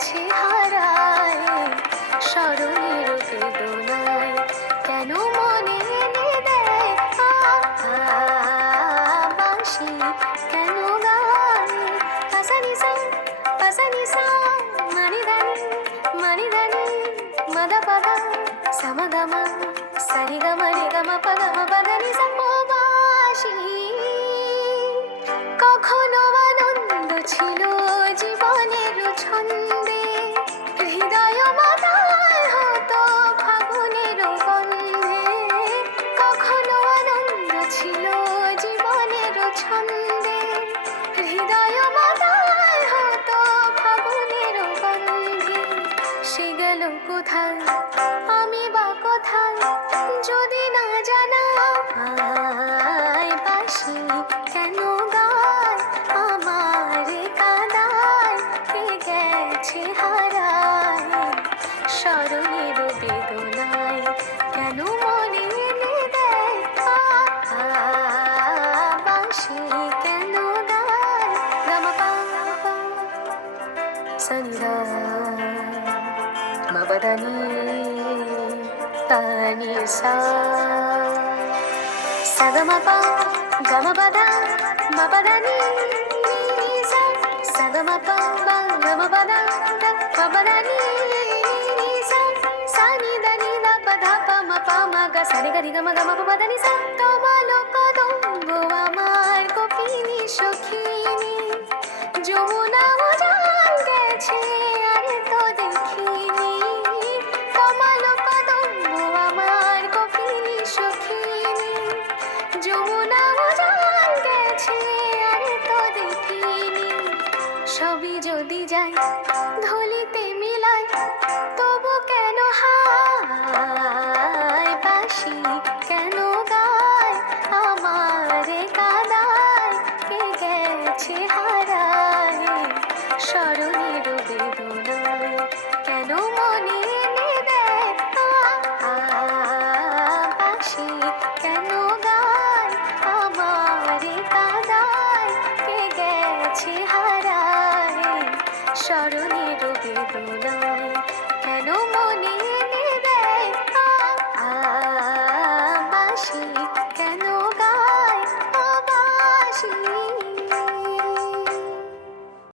গেছে হারায় স্মরণের বেদনায় কেন মনে এনে দেয় বাঁশি কেন গায় পাসানিসা পাসানিসা মানিদানি মদপদা সমগমা সরিগম রিগম পদম পদনি সমবাসি কখনো আনন্দ ছিল জীবনের ছন্দে হৃদয় মাতায় হতো ফাগুনের গন্ধে কখনো আনন্দ ছিল জীবনের ছন্দে হৃদয় মাতায় হতো ফাগুনের গন্ধে সে গেল কোথায় আমি বা কোথায় যদি না জানা বাঁশি কেন গায় আমার কাদায় কে গেছে হারায় স্মরণের বেদনায় কেন মনে এনে দেয় বাঁশি কেন গায় গামপা সন্ধ্যা মবদানি তানি সা সগমপা গমপদা মপদানি সা সগমপা গমপদা মপদানি সা সানি দানি দা পদা পম পম গ সরি গরি গম গম পদানি সা তোমালো কদম্ব আমার কপিনি সখিনী যমুনা উজান গেছে আর তো দেখিনি তোমালো কদম্ব আমার কপিনি সখিনী যমুনা উজান গেছে আর তো দেখিনি সবই যদি যাই ধলিতে মিলাই তবু কেন হায় বাঁশি কেন গায় আমার কাদায় কে গেছে হারায় স্মরণের বেদনায় কেন মনে এনে দেয় বাঁশি কেন গায় আমার কাদায় কে গেছে হারায় স্মরণের